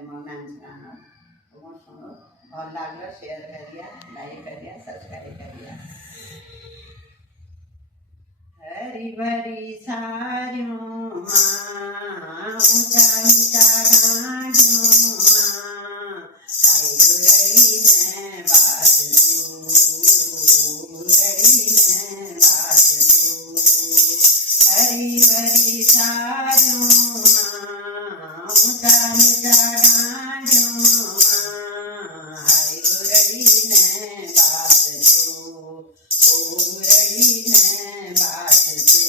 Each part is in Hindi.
मो ना तुम शुण भल लगे शेयर करिया लाइक करिया सब्सक्राइब करिया। हरी भरी सारियों माँ ऊंचा नीचा गाड़ियों माँ आई गुरड़ी ने बात तू गुरड़ी ने बात तू। हरी भरी सारियों माँ ऊंचा नीचा गाड़ियों माँ आई गुरड़ी ने बात तू गुरड़ी ने बात तू।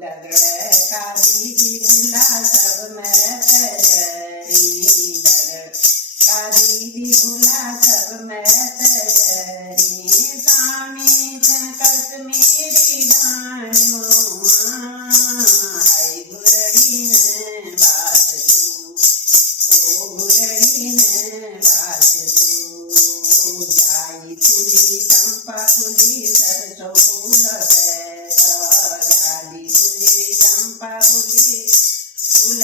दगड़ का दीदी भूला सब मैं तजरी दगड़ का दीदी भूला सब मैं तजरी स्वामी कश्मीरी दानियों हाय गुरड़ी ने बात तू ओ गुरड़ी ने बात तू। जाई फूली चंपा फूली सरसों फूल जाली फूली चंपा फूली फूल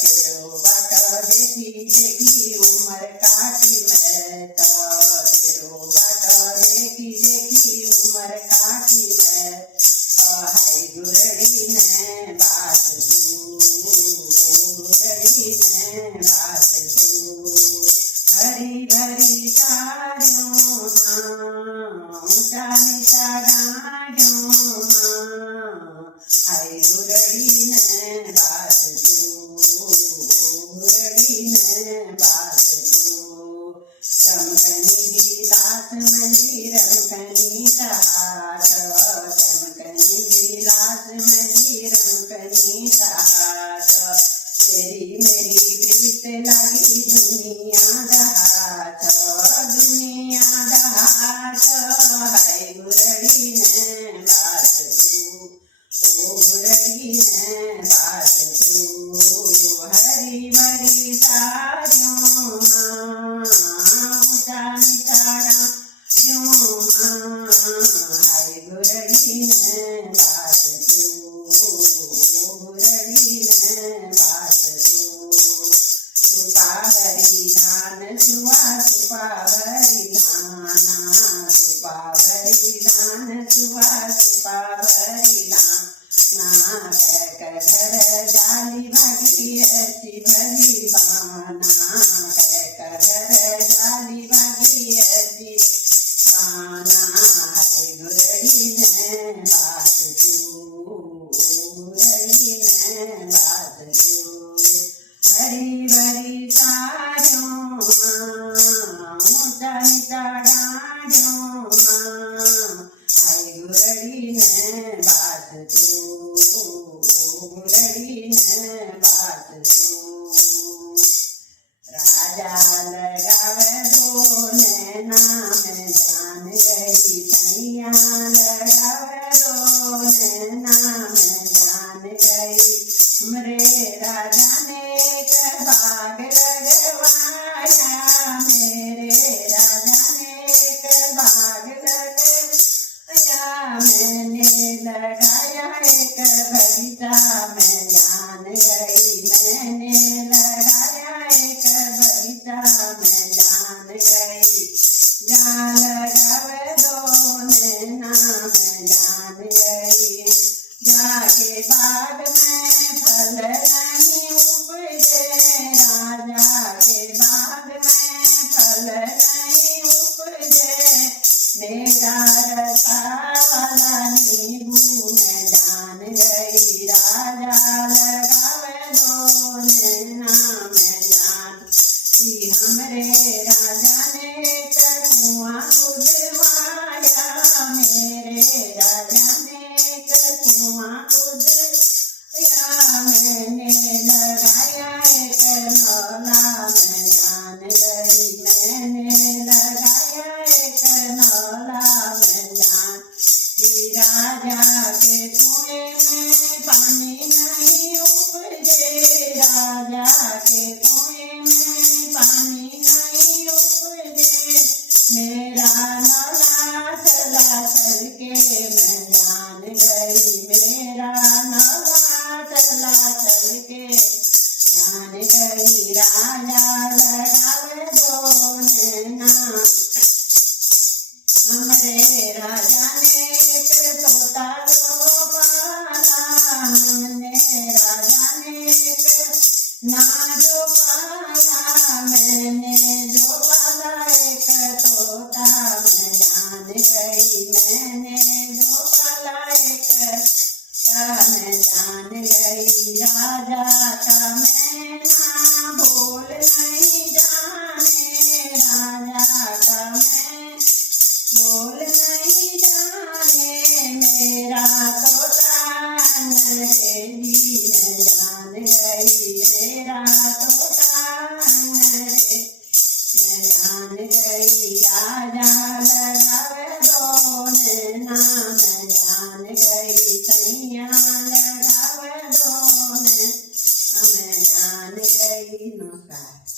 तेरो बाट देखी देखी उमर काटी मैं तेरो बाट देखी देखी उमर काटी मैं हाय गुरड़ी ने बात तू गुरड़ी ने बात तू। हरी भरी सारियों माँ ऊंचा नीचा गाड़ियों माँ हाय गुरड़ी ने बात तू गुरड़ी ने बात तू। चमकनी गिलास मंदी रमकनी हाथ चमकनी गिलास मंदी रमकनी हाथ तेरी मेरी प्रीत लगी दुनिया दहात दुनिया दहात हाय गुरड़ी ने बात तू ओ गुरड़ी ने बात तू। हरी भरी सारियों माँ ऊंचा नीचा गाड़ियों माँ हाय गुरड़ी ने बात तू गुरड़ी ने बात तू। सुपा भरी धान सुहा सुपा भरी धाना सुपा भरी धान सुहा सुपा भरी धाना घर जाली भागी ऐसी भली बाना जान गई राजा लगावे दो नैना। हमरे राजा ने एक तोता जो पाला, हमने राजा ने एक ना जो पाला, मैंने जो पाला एक तोता। मैं जान गई मैंने जो पाला एक, मैं जान गई राजा का मैना। भूल नहीं जाने राजा का मैं, भूल नहीं जाने मेरा तोता अंग्रेजी। मैं जान गई मेरा तोता अंग्रेजी। मैं जान गई राजा लगावे दो नैना। मैं जान गई सैया लगावे दो नैना। मैं जान गई। नमस्कार।